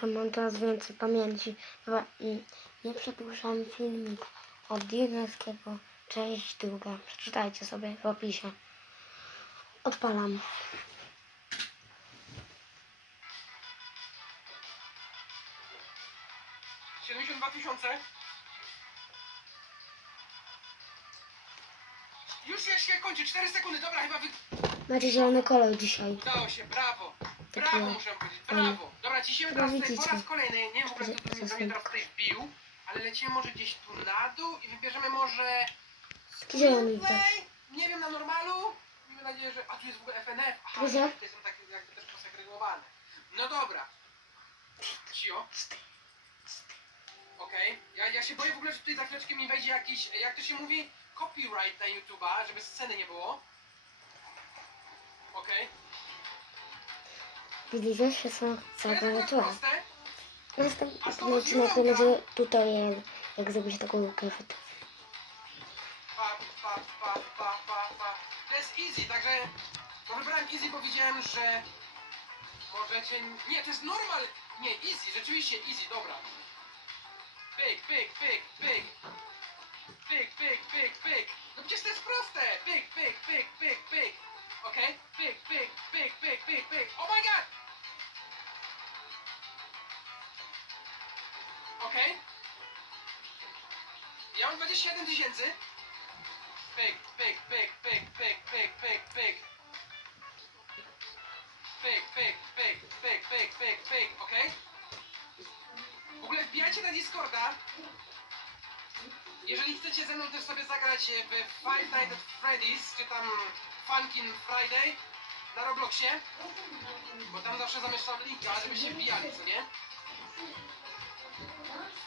to mam teraz więcej pamięci. Dobra, i nie przedłużam filmik od Dinowskiego. Część druga. Przeczytajcie sobie w opisie. Odpalam. Siedemdziesiąt dwa tysiące. Już ja się kończy, 4 sekundy, dobra, chyba wy... Macie zielony kolor dzisiaj. Udało się, brawo. Tak Brawo muszę powiedzieć, brawo. Dobra, ciśniemy No teraz tutaj po raz kolejny, nie wiem w ogóle kto to mnie teraz tutaj wbił, ale lecimy może gdzieś tu na dół i wybierzemy może... Zielony widać. tutaj, nie wiem, na normalu. Miejmy nadzieję, że... A tu jest w ogóle FNF. Aha, Gdzie? tutaj są takie jakby też posegregowane. No dobra. Cio. Okej. Ja, ja się boję w ogóle, że tutaj za chwileczkę mi wejdzie jakiś, jak to się mówi, copyright na YouTube'a, żeby sceny nie było. Okej. Widzicie, że są tła. proste. Następny odcinek będzie tutorial, jak zrobić taką lukę. w-. To jest easy, także no wybrałem easy, bo widziałem, że możecie... Nie, to jest normal. Nie, easy, rzeczywiście easy, dobra. Pyk, pyk, pyk, pyk. Pyk, pyk, pyk, pyk. Ja mam 27 tysięcy. Pyk, pyk, pyk, pyk, pyk, pyk, pyk, pyk. Pyk, pyk, pyk, pyk, pyk, pyk, pyk, okej? W ogóle wbijajcie na Discorda. Jeżeli chcecie ze mną też sobie zagrać w Five Nights at Freddy's, czy tam Funkin' Friday na Robloxie, bo tam zawsze zamieszczam linka, żebyście wbijali, co nie?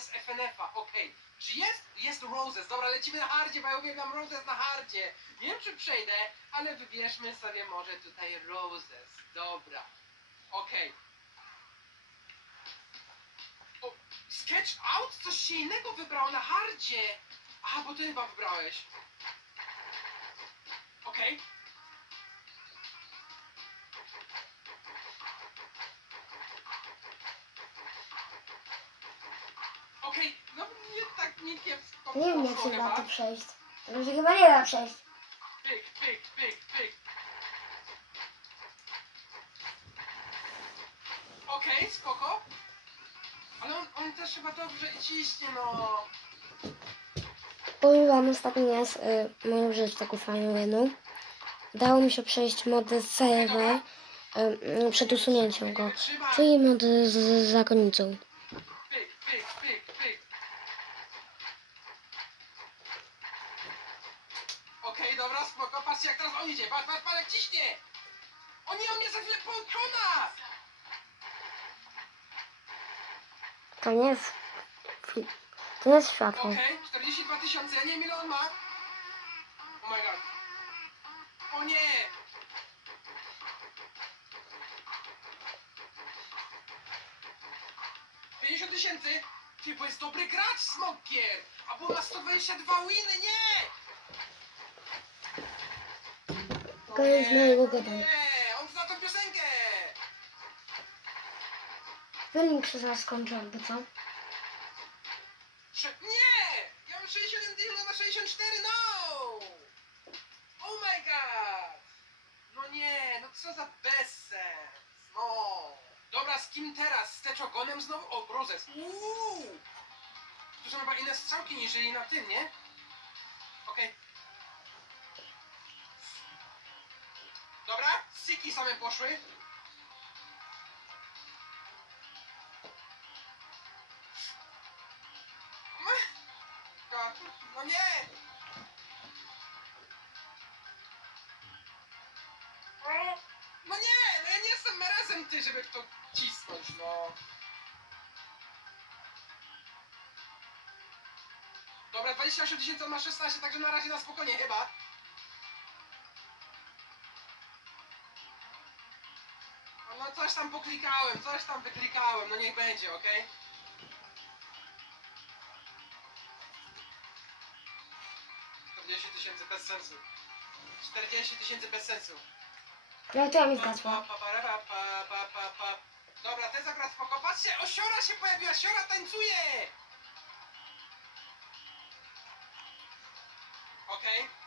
tutaj mamy z FNF-a, okej. Czy jest? Jest Roses, dobra, lecimy na hardzie, bo ja uwielbiam Roses na hardzie. Nie wiem, czy przejdę, ale wybierzmy sobie może tutaj Roses, dobra. Okej. O, Sketch Out? Coś się innego wybrało na hardzie. Aha, bo ty chyba wybrałeś. Okej, kiepsko Nie wiem, jak poszło się da chyba. to przejść. Tego się chyba nie da przejść. Pyk, pyk, pyk, pyk. Okej, spoko. Ale on, on też chyba dobrze ciśnie, no. Powiem wam ostatni raz y, moją rzecz taką fajną jedną. Dało mi się przejść mody serwer y, y, przed usunięciem go. Czyli mod z, z zakonnicą. Pyk, pyk, pyk, pyk. Okej, dobra, spoko. Patrzcie jak teraz on idzie. Patrz, patrz, patrz jak ciśnie. O nie, on mnie za chwilę połączona. To nie jest... fi- To jest światło. Okej, 42 tysiące. Ja nie wiem ile on ma. Oh my god. O nie. Pięćdziesiąt tysięcy? Ty, bo jest dobry gracz, Smokier! A bo ma 122 winy, nie! Koniec Nie, mojego gadania. On zna tą piosenkę! Filmik się zaraz skończy, albo co? Nie! Ja mam 61 tysięcy na 64, no! Oh my god! No nie, no co za bezsens! No! Dobra, z kim teraz? Z Teczogonem znowu? O, Roses! Uuu! Są chyba inne strzałki niż na tym, nie? Okej. Dobra, Syki same poszły. No nie! No nie! No ja nie jestem razem ty, żeby to cisnąć, no. Dobra, 28 tysięcy ma 16, także na razie na spokojnie chyba. Coś tam poklikałem, coś tam wyklikałem, no niech będzie, okej? Okay? 40 tysięcy bez sensu. 40 tysięcy bez sensu. Mi zgasła. pa, pa, pa, pa, pa, pa. Dobra, to jest akurat spoko. Patrzcie, osiora się pojawiła, siora tańcuje! Okej.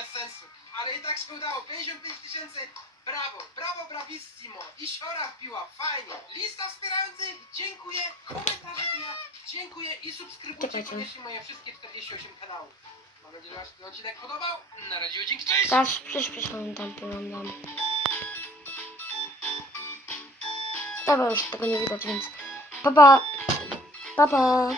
Bez sensu. Ale i tak się udało. 55 tysięcy. Brawo, brawo, bravissimo. I siora wbiła. Fajnie. Lista wspierających. Dziękuję. Komentarze ja. Dziękuję i subskrybujcie Czekajcie. koniecznie moje wszystkie 48 kanałów. Mam nadzieję, że Wam się ten odcinek podobał. Na razie, dzięki, cześć! Teraz przyszłam tam, tam. Dobra, już tego nie widać, więc... Pa, pa. Pa, pa.